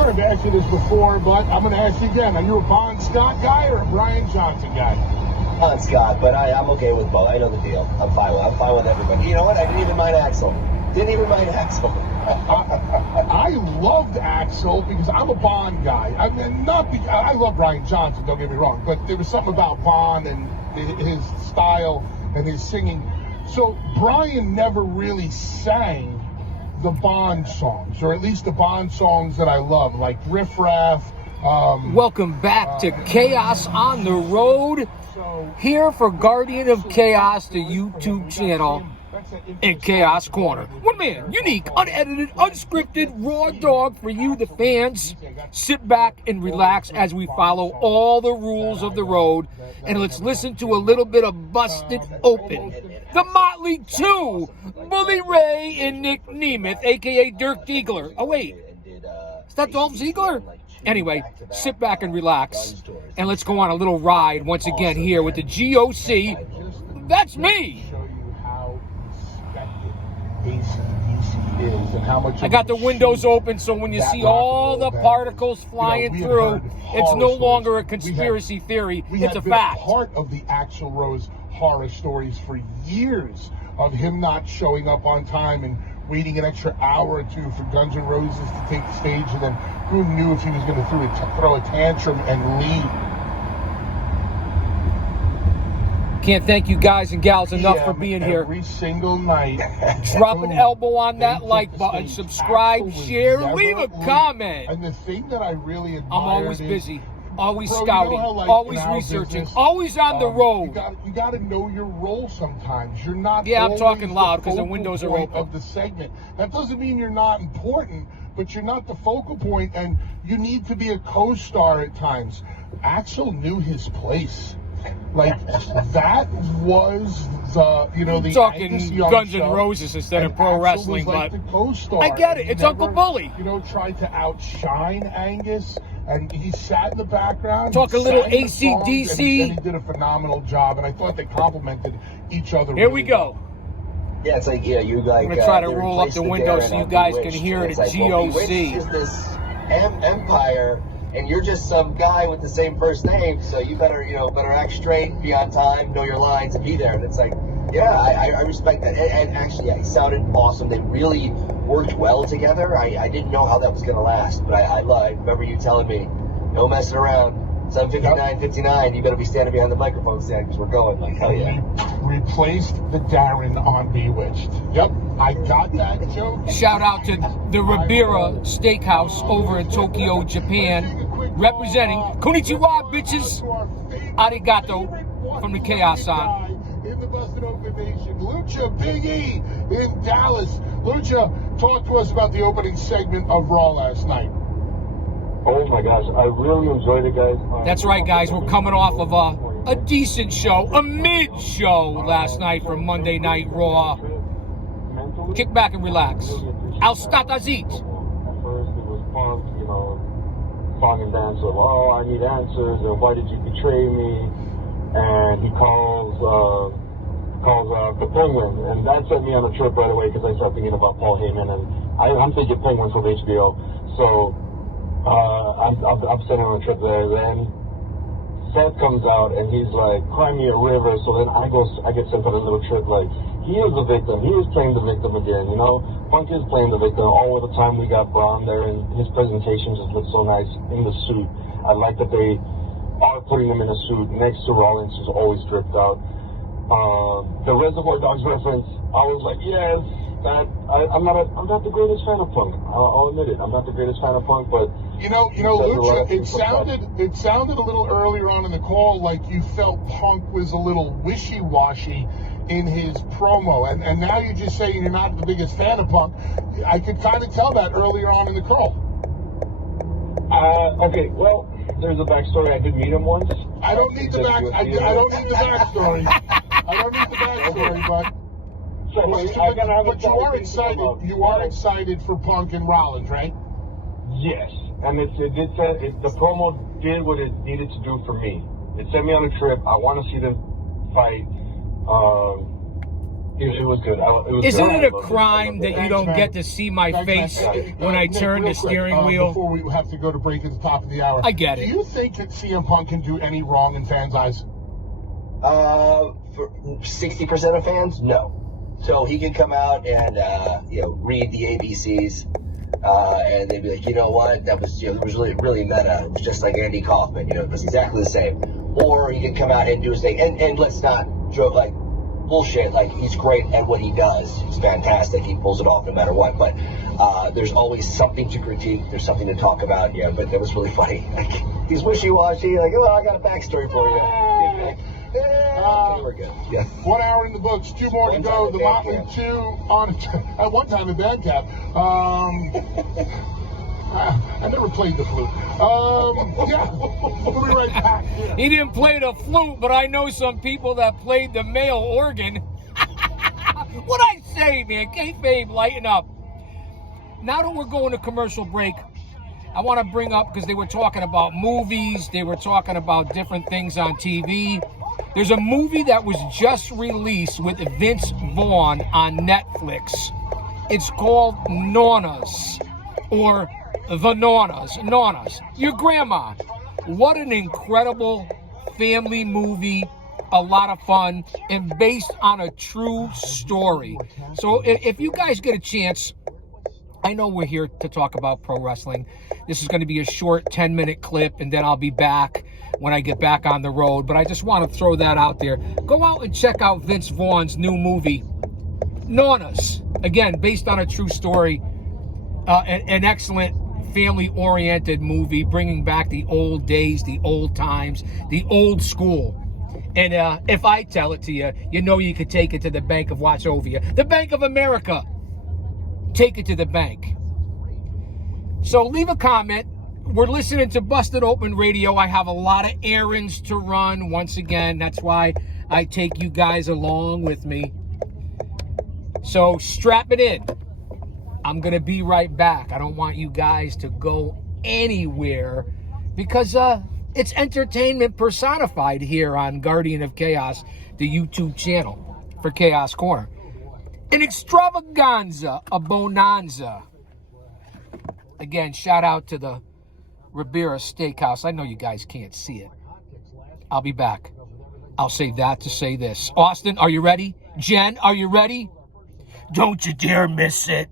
sure I've asked you this before, but I'm going to ask you again. Are you a Bon Scott guy or a Brian Johnson guy? Bon Scott, but I'm okay with both. I know the deal. I'm fine with everybody. You know what? I didn't even mind Axel. I loved Axel because I'm a Bon guy. I mean, I love Brian Johnson, don't get me wrong, but there was something about Bon and his style and his singing. So Brian never really sang the Bon songs, or at least the Bon songs that I love, like Riff Raff. Welcome back to Chaos on the Road, here for Guardian of Chaos, the YouTube channel, and Chaos Corner. One man, unique, unedited, unscripted, raw dog for you, the fans. Sit back and relax as we follow all the rules of the road, and let's listen to a little bit of Busted Open. The Motley 2, Bully Ray and Nick Nemeth, a.k.a. Dirk Diegler. Oh, wait. Is that Dolph Ziggler? Anyway, sit back and relax, and let's go on a little ride once again here with the GOC. That's me. I got the windows open, so when you see all the particles flying through, it's no longer a conspiracy theory, it's a fact. Part of the Axl Rose horror stories for years of him not showing up on time and waiting an extra hour or two for Guns N' Roses to take the stage, and then who knew if he was going to throw a tantrum and leave. Can't thank you guys and gals enough for being here. Every single night. Drop an elbow on that like button, subscribe, share, leave a comment. And the thing that I really admire, I'm always busy, always scouting, always researching, always on the road. You got to know your role sometimes. You're not. Yeah, I'm talking loud because the windows are open. Of the segment. That doesn't mean you're not important, but you're not the focal point, and you need to be a co-star at times. Axl knew his place. Like, that was the talking Guns N' Roses instead of pro wrestling, like but the co-star. I get it. It's Uncle Bully. Tried to outshine Angus, and he sat in the background. Talk a little AC/DC. And he did a phenomenal job, and I thought they complimented each other. Here we go. Yeah, it's like, you like. I'm gonna try to roll up the window so you guys can hear the GOC. Is this empire? And you're just some guy with the same first name, so you better act straight, be on time, know your lines, and be there. And it's like, yeah, I respect that. And actually, yeah, he sounded awesome. They really worked well together. I didn't know how that was going to last, but I remember you telling me, no messing around. 7:59, 59, you better be standing behind the microphone stand because we're going. Like, hell yeah. Replaced the Darren on Bewitched. Yep, I got that joke. Shout out to the Ribera Steakhouse over in Tokyo, Japan, representing Konnichiwa, bitches. Arigato from the Chaos on. In the Busted Open Nation, Lucha Big E in Dallas. Lucha, talk to us about the opening segment of Raw last night. Oh my gosh, I really enjoyed it, guys. That's right, guys. We're coming off of a decent show, a mid-show last night for Monday Night Raw. Kick back and relax. Al Statazit. At first it was Punk, song and dance of, oh, I need answers, and why did you betray me? And he calls the Penguin, and that set me on a trip right away because I started thinking about Paul Heyman, and I'm thinking Penguin from HBO. So I'm sitting on a trip there. Then Seth comes out and he's like, cry me a river. So then I get sent on a little trip. Like, he is the victim. He is playing the victim again. Punk is playing the victim. All of the time we got Braun there, and his presentation just looks so nice in the suit. I like that they are putting him in a suit next to Rollins, who's always dripped out. The Reservoir Dogs reference, I was like, yes. I'm not the greatest fan of Punk. I'll admit it. I'm not the greatest fan of Punk, but Lucha, it sounded a little earlier on in the call like you felt Punk was a little wishy-washy in his promo, and now you're just saying you're not the biggest fan of Punk. I could kind of tell that earlier on in the call. Okay, well, there's a backstory. I did meet him once. I don't need the backstory. I don't need the backstory, but. But you are excited. You are excited for Punk and Rollins, right? Yes, and the promo did what it needed to do for me. It sent me on a trip. I want to see them fight. It was good. Isn't good. it a crime that you don't man. get to see my Thanks, face man. when I Nick, turn real the quick, steering wheel? Before we have to go to break at the top of the hour. I get it. Do you think that CM Punk can do any wrong in fans' eyes? For 60% of fans, no. So he could come out and read the ABCs, and they'd be like, you know what, that was it was really meta. It was just like Andy Kaufman, it was exactly the same. Or he could come out and do his thing, and let's not joke like bullshit. Like, he's great at what he does. He's fantastic. He pulls it off no matter what. But there's always something to critique. There's something to talk about. Yeah, but that was really funny. Like, he's wishy-washy. Like, well, I got a backstory for you. Okay, we're good. Yeah. 1 hour in the books, 2 more to go. The Motley 2 on at one time in Bandcamp. I never played the flute. Yeah, we'll be right back. Yeah. He didn't play the flute, but I know some people that played the male organ. What I say, man? Kayfabe, lighten up. Now that we're going to commercial break, I want to bring up, because they were talking about movies, they were talking about different things on TV. There's a movie that was just released with Vince Vaughn on Netflix. It's called Nornas, or The Nornas. Your grandma. What an incredible family movie. A lot of fun, and based on a true story. So if you guys get a chance, I know we're here to talk about pro wrestling. This is going to be a short 10-minute clip, and then I'll be back when I get back on the road. But I just want to throw that out there. Go out and check out Vince Vaughn's new movie, Nornas. Again, based on a true story. An excellent family-oriented movie, bringing back the old days, the old times, the old school. And if I tell it to you, you know you could take it to the Bank of Wachovia. The Bank of America. Take it to the bank. So leave a comment. We're listening to Busted Open Radio. I have a lot of errands to run. Once again, that's why I take you guys along with me. So strap it in. I'm going to be right back. I don't want you guys to go anywhere, because it's entertainment personified here on Guardian of Chaos, the YouTube channel for Chaos Corner. An extravaganza, a bonanza. Again, shout out to the Ribera Steakhouse. I know you guys can't see it. I'll be back. I'll say that to say this. Austin, are you ready? Jen, are you ready? Don't you dare miss it.